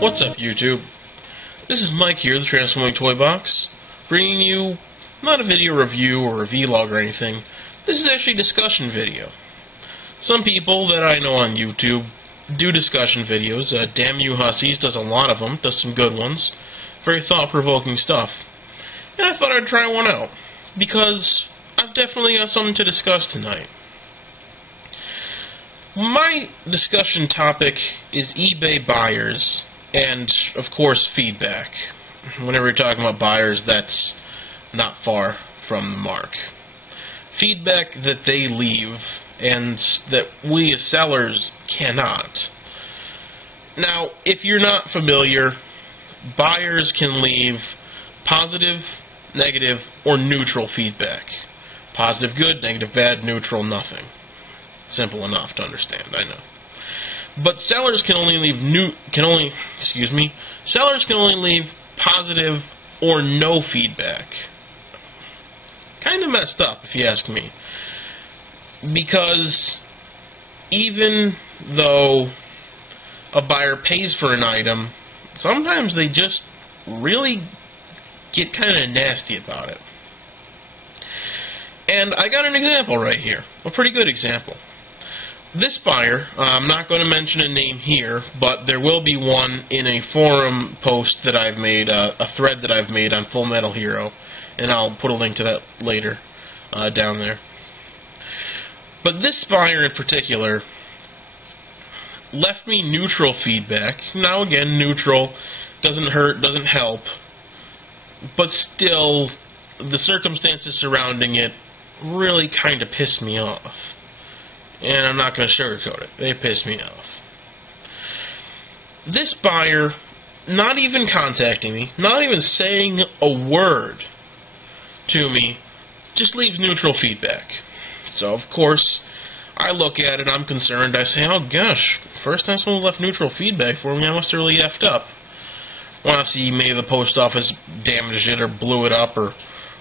What's up, YouTube? This is Mike here, the TransformingToybox, bringing you not a video review or a vlog or anything. This is actually a discussion video. Some people that I know on YouTube do discussion videos. Damn You Hussies does a lot of them, does some good ones. Very thought-provoking stuff. And I thought I'd try one out, because I've definitely got something to discuss tonight. My discussion topic is eBay buyers and, of course, feedback. Whenever you're talking about buyers, that's not far from the mark. Feedback that they leave and that we as sellers cannot. Now, if you're not familiar, buyers can leave positive, negative, or neutral feedback. Positive, good; negative, bad; neutral, nothing. Simple enough to understand, I know. But sellers can only leave sellers can only leave positive or no feedback. Kind of messed up, if you ask me. Because even though a buyer pays for an item, sometimes they just really get kind of nasty about it. And I got an example right here, a pretty good example. This buyer, I'm not going to mention a name here, but there will be one in a forum post that I've made, a thread that I've made on FullMetalHero, and I'll put a link to that later down there. But this buyer in particular left me neutral feedback. Now again, neutral doesn't hurt, doesn't help, but still, the circumstances surrounding it really kind of pissed me off. And I'm not going to sugarcoat it. They pissed me off. This buyer, not even contacting me, not even saying a word to me, just leaves neutral feedback. So, of course, I look at it, I'm concerned, I say, oh gosh, first time someone left neutral feedback for me, I must have really effed up. I want to see maybe the post office damaged it or blew it up or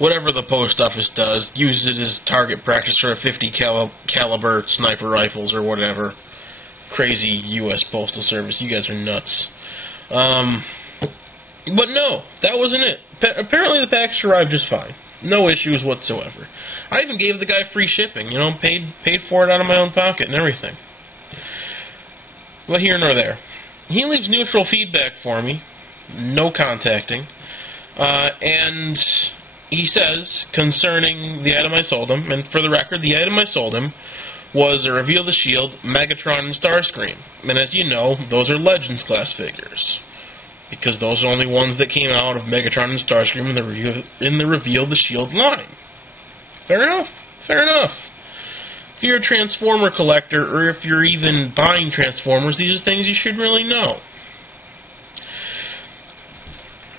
whatever the post office does, uses it as target practice for 50 caliber sniper rifles or whatever. Crazy U.S. Postal Service, you guys are nuts. But no, that wasn't it. Apparently the package arrived just fine. No issues whatsoever. I even gave the guy free shipping, you know, paid for it out of my own pocket and everything. But here nor there. He leaves neutral feedback for me, no contacting, and he says, concerning the item I sold him, and for the record, the item I sold him was a Reveal the Shield, Megatron, and Starscream. And as you know, those are Legends class figures, because those are the only ones that came out of Megatron and Starscream in the Reveal the Shield line. Fair enough. Fair enough. If you're a Transformer collector, or if you're even buying Transformers, these are things you should really know.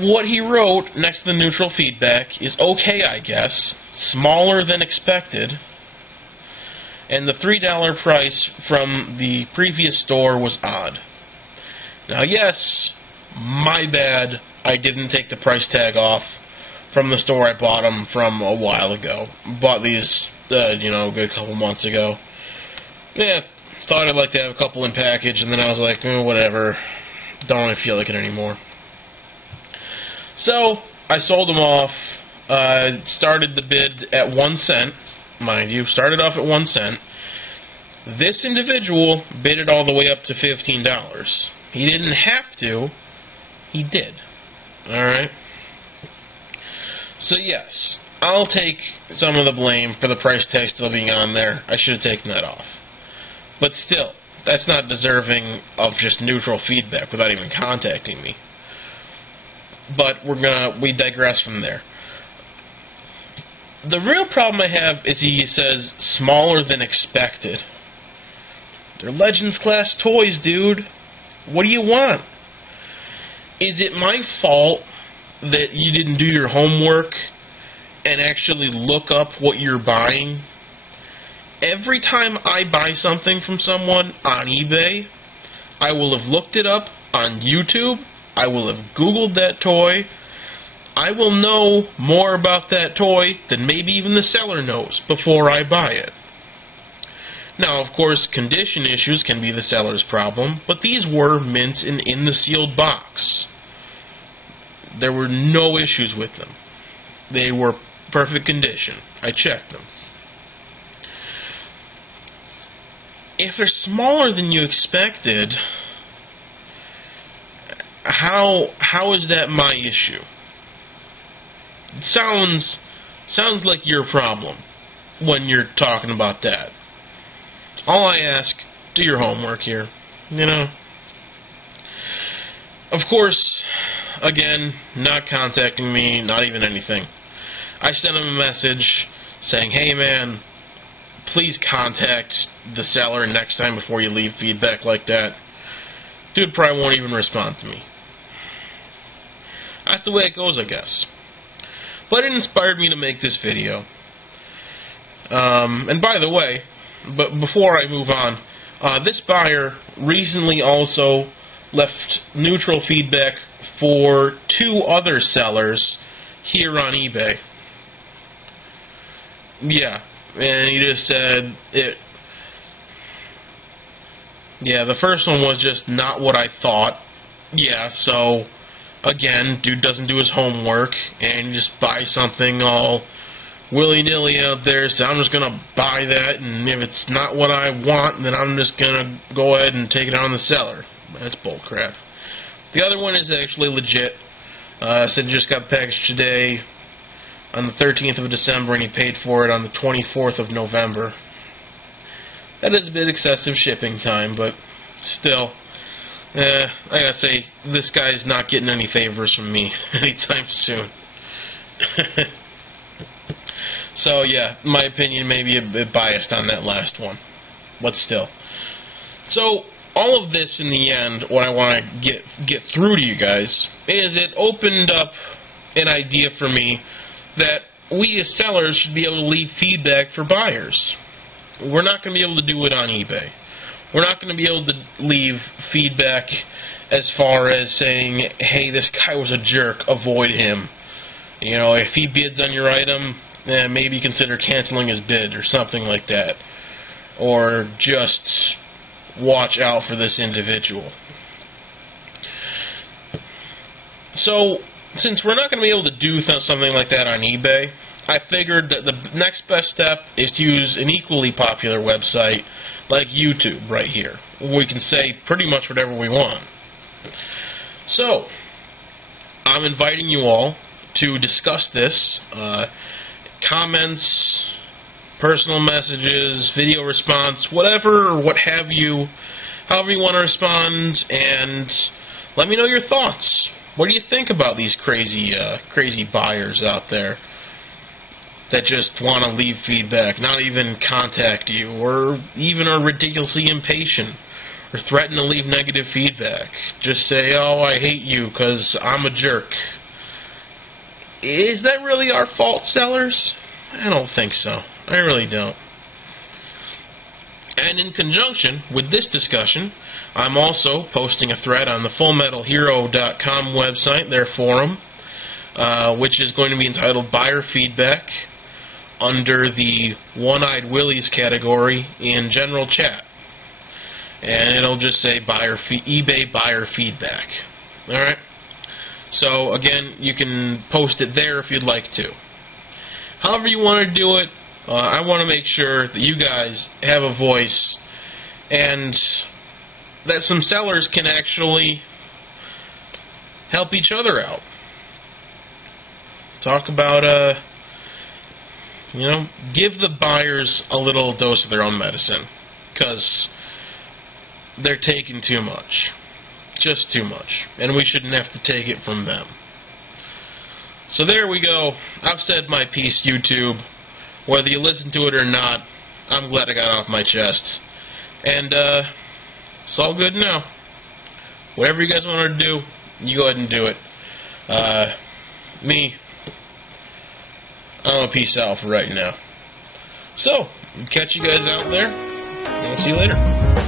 What he wrote next to the neutral feedback is okay, I guess, smaller than expected, and the $3 price from the previous store was odd. Now, yes, my bad, I didn't take the price tag off from the store I bought them from a while ago. Bought these, you know, a good couple months ago. Yeah, thought I'd like to have a couple in package, and then I was like, whatever, don't really feel like it anymore. So, I sold them off, started the bid at 1 cent, mind you, started off at 1 cent. This individual bid it all the way up to $15. He didn't have to, he did. Alright? So yes, I'll take some of the blame for the price tag still being on there. I should have taken that off. But still, that's not deserving of just neutral feedback without even contacting me. But we digress from there. The real problem I have is he says smaller than expected. They're Legends class toys, dude. What do you want? Is it my fault that you didn't do your homework and actually look up what you're buying? Every time I buy something from someone on eBay, I will have looked it up on YouTube. I will have Googled that toy. I will know more about that toy than maybe even the seller knows before I buy it. Now, of course, condition issues can be the seller's problem, but these were mint and in the sealed box. There were no issues with them. They were perfect condition. I checked them. If they're smaller than you expected, how is that my issue? It sounds like your problem when you're talking about that. All I ask, do your homework here, you know. Of course, again, not contacting me, not even anything. I sent him a message saying, hey man, please contact the seller next time before you leave feedback like that. Dude probably won't even respond to me. That's the way it goes, I guess. But it inspired me to make this video. And by the way, but before I move on, this buyer recently also left neutral feedback for 2 other sellers here on eBay. Yeah, and he just said yeah, the first one was just not what I thought. Yeah, so again, dude doesn't do his homework and just buys something all willy-nilly out there, so I'm just gonna buy that, and if it's not what I want, then I'm just gonna go ahead and take it on the seller. That's bullcrap. The other one is actually legit. Said it just got packaged today on the 13th of December, and he paid for it on the 24th of November. That is a bit excessive shipping time, but still, I gotta say, this guy's not getting any favors from me anytime soon. So yeah, my opinion may be a bit biased on that last one, but still. So all of this in the end, what I want to get through to you guys is it opened up an idea for me that we as sellers should be able to leave feedback for buyers. We're not going to be able to do it on eBay. We're not going to be able to leave feedback as far as saying, hey, this guy was a jerk, avoid him. You know, if he bids on your item, maybe consider canceling his bid or something like that. Or just watch out for this individual. So, since we're not going to be able to do something like that on eBay, I figured that the next best step is to use an equally popular website like YouTube right here. We can say pretty much whatever we want. So, I'm inviting you all to discuss this. Comments, personal messages, video response, whatever or what have you, however you want to respond, and let me know your thoughts. What do you think about these crazy buyers out there that just want to leave feedback, not even contact you, or even are ridiculously impatient, or threaten to leave negative feedback? Just say, oh, I hate you because I'm a jerk. Is that really our fault, sellers? I don't think so. I really don't. And in conjunction with this discussion, I'm also posting a thread on the FullMetalHero.com website, their forum, which is going to be entitled Buyer Feedback, under the One-Eyed Willies category in general chat. And it'll just say eBay Buyer Feedback. Alright? So, again, you can post it there if you'd like to. However you want to do it, I want to make sure that you guys have a voice and that some sellers can actually help each other out. Talk about, you know, give the buyers a little dose of their own medicine, because they're taking too much. Just too much. And we shouldn't have to take it from them. So there we go. I've said my piece, YouTube. Whether you listen to it or not, I'm glad I got it off my chest. And it's all good now. Whatever you guys want to do, you go ahead and do it. I'm a peace out for right now. So, catch you guys out there. I'll see you later.